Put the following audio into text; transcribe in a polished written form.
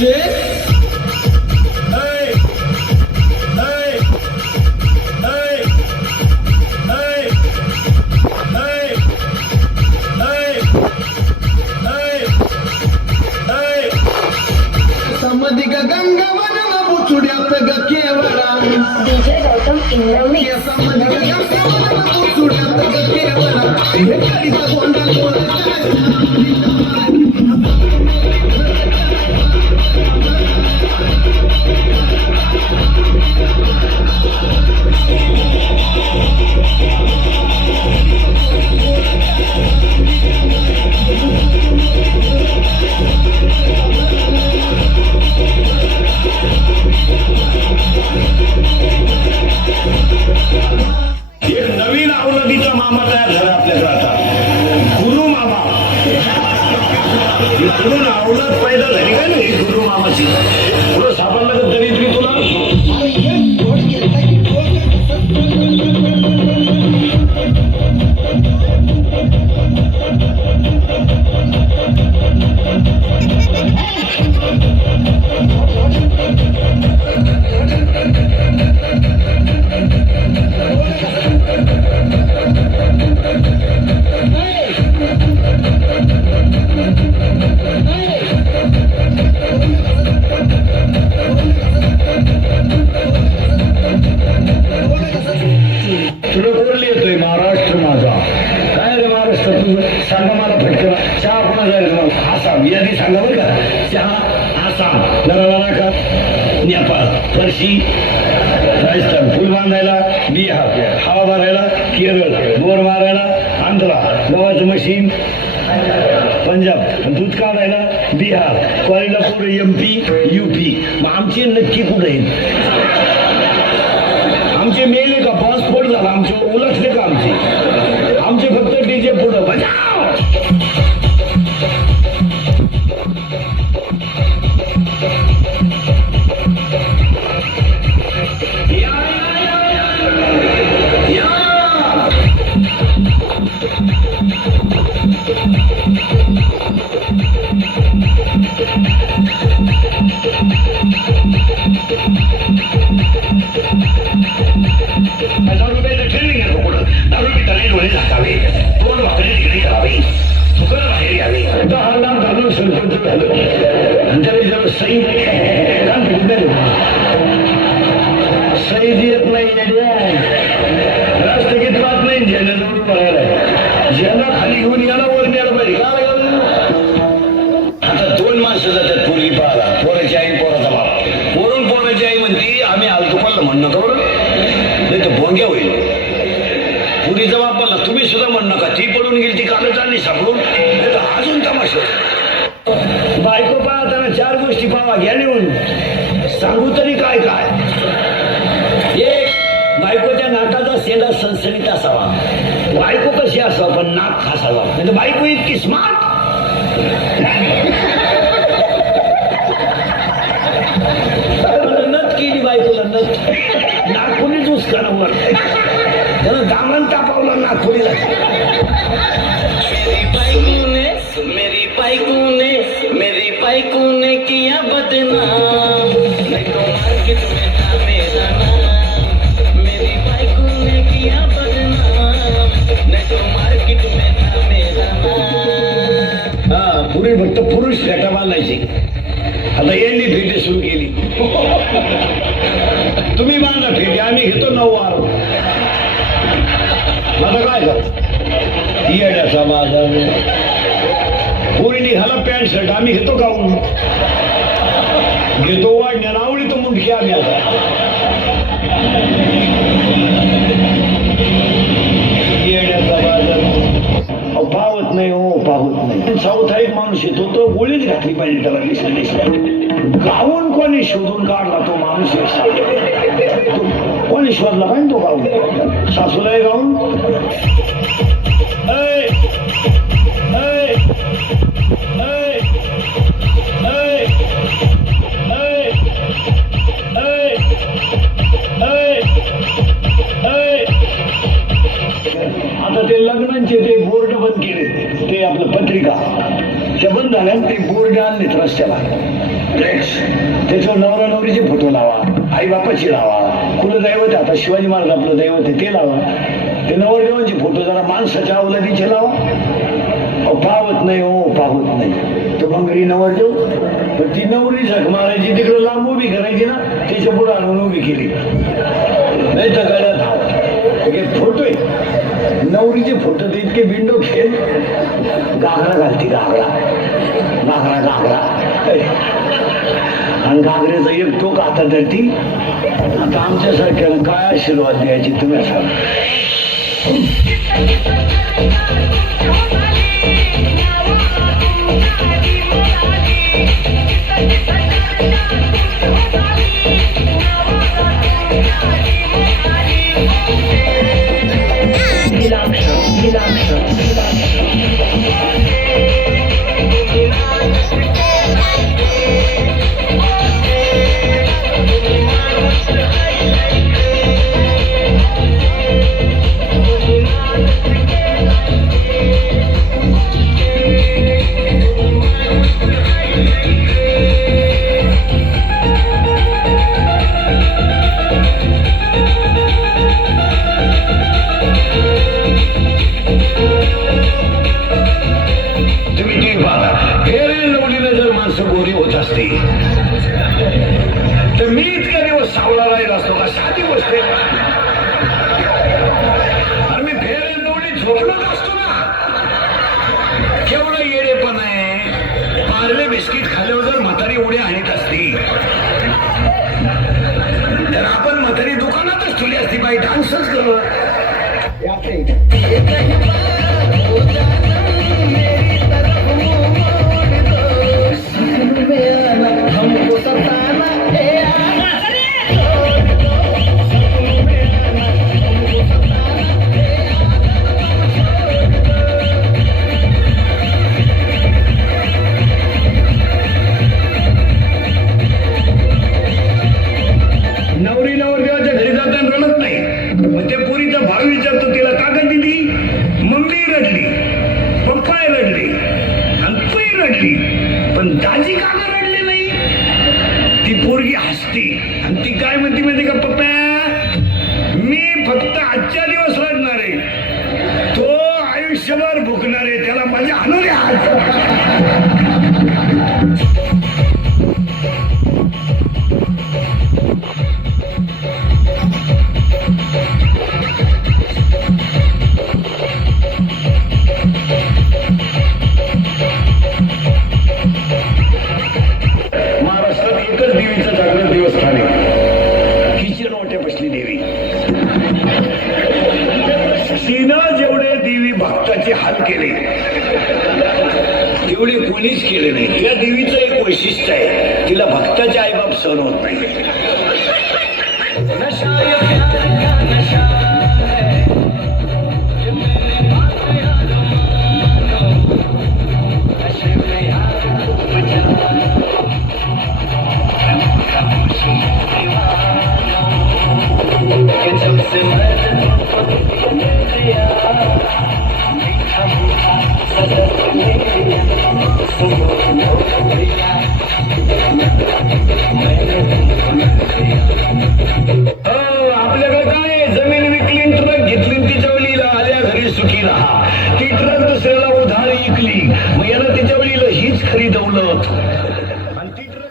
समधिक गंगावरण बुचुड्यात ग केवळा डीजे गौतम इंद्रमी समधिक गंगावरण बुचुड्यात ग केवळा हे कधीचा गोंडा एक नवीन आवलादीचा मामा तयार झाला आपल्याकडे आता, गुरु मामा. इकडून आवलाद पैदा झाली का नाही गुरु मामाची. थोडं सापडलं तर तरी तुला तुला बोलले येतोय महाराष्ट्र माझा. काय रे महाराष्ट्र तुझं सांगा मला फटकन. चहा कोणाचा आहे तुम्हाला? आसाम. यादी सांगा बरं का. चहा आसाम, का नेपाळ, फरशी राजस्थान, फुल बांधायला बिहार, हवा भरायला केरळ, बोर मारायला आंध्रा, गव्हाचं मशीन पंजाब, दूध काढायला बिहार, कॉलेजला पोरं MP UP. मग आमचे नक्की कुठे आहेत? आमचे मेले का? पासपोर्ट झाला आमचे उलटले का? आमचे फक्त डीजे पुढं बजाव. ट्रेनिंग आहे कुठं दारू पिताने डोळे झाकावे, तोंड वाकडे तिकडे करावे, चुकलं बाहेर यावे. दहा लाख घालून सरपंच झालं. तरी जर सही सही देत नाही, राष्ट्रगीत वाद नाही. ज्यानं जवळ पळायला ज्याला खाली घेऊन याला वर न्यायला पाहिजे. आता दोन माणसं जातात पोरगी पाहायला. पोराची आई पोराचा बाप. पोरून पोराची आई म्हणते आम्ही आलो तुम्हाला म्हणू नका बरं, नाही तर भोंग्या होईल. पुरीचा बापाला तुम्ही सुद्धा म्हणू नका. ती पडून गेली, ती कालच आली सापडून, नाही तर अजून तमाशा. बायको पाहताना चार गोष्टी पावा घ्या नेऊन. सांगू तरी काय काय. एक, बायकोच्या नाकाचा शेंडा सणसणीत असावा. बायको कशी असावा पण नाक खासावा. म्हणजे बायको इतकी स्मार्ट. नथ केली बायकोला, नथ. नागपुरीच उचकानावर त्यानं दामन तापावला नागपुरीला. मेरी बाइको ने किया बदनाम, नहीं तो मार्केट में था मेरा नाम. मेरी बाइको ने किया बदनाम, नहीं तो मार्केट में था मेरा नाम. हा, पूर्वी फक्त पुरुष फेटा बांधायचे. आता यांनी फेटी सुरू केली. तुम्ही बांधा फेटी, आम्ही घेतो 9 वार. आता काय कर येड्याचा माझा. पोरी निघाला पॅन्ट शर्ट, आम्ही घेतो गाऊन. घेतो वाढण्या आवडी तो मुंडकी आम्ही. आता येड्याचा माझा पाहत नाही हो, पाहत नाही. साऊथ एक माणूस येतो तो गोळीच घातली पाहिजे त्याला. गाऊन कोणी शोधून काढला तो माणूस. कोणी शोधला पाहिजे तो गाऊन. सासूला गाऊन आता ते लग्नांचे ते बोर्ड बंद केले. ते आपलं पत्रिका त्या बंद झाल्या ते बोर्ड आणलेत रस्त्याला फ्लेक्स, त्याच्यावर नवरा नवरीचे फोटो लावा, आई बापाची लावा, कुलदैवत आता शिवाजी महाराज आपलं दैवत आहे ते लावा, ते नवरदेवांचे फोटो जरा माणसाच्या अवलादीचे लावा. पावत नाही हो, पावत नाही. तो भंगरी नवरदेव, पण ती नवरी झक मारायची तिकडे लांब उभी करायची ना, त्याच्या पुढे आणून उभी केली, नाही तर गळ्यात हात. फोटो आहे नवरीचे फोटो ते इतके बिंडो खेळ, घागरा घालती, घागरा घागरा घागरा आणि घागरेचा एक टोक आता धरती. आता आमच्यासारख्याला काय आशीर्वाद द्यायची तुम्ही सांग. तर मी इतक्या दिवस सावळा राहिला असतो का? साधी गोष्ट आहे. अरे मी फेरे नवडी झोपलोच असतो ना. केवढं येडेपण आहे. पार्ले बिस्किट खाल्यावर जर म्हातारी उड्या आणत असती तर आपण म्हातारी दुकानातच ठेवली असती, बाई डान्सच करत. नवरी नवरदेवाच्या घरी जाताना रडत नाही. मग त्या पोरीचा भाव विचारतो, तिला कागद दिली, मम्मी रडली, पप्पा रडले आणि तू रडली, पण दाजी काका रडले नाही. ती पोरगी हसते आणि ती काय म्हणते माहिती का? पप्पा मी फक्त आजच्या दिवस रडणार आहे, तो आयुष्यभर भुकणार आहे, त्याला माझ्या आणून हात. महाराष्ट्रात एकच देवीचं जागृत देवस्थान आहे, किचन वाट्यापासली देवी. तिनं जेवढे देवी भक्ताचे हाल केले तेवढे कोणीच केले नाही. या देवीचं एक वैशिष्ट्य आहे, तिला भक्ताचे आईबाप सहन होत नाही. आपल्याकडे काय जमीन विकली, ट्रक घेतली, तिच्या वळीला आल्या घरी सुखी राहा. ती ट्रक दुसऱ्याला उधार विकली, मग याला तिच्या वळीला हीच खरी दौलत. आणि ती ट्रक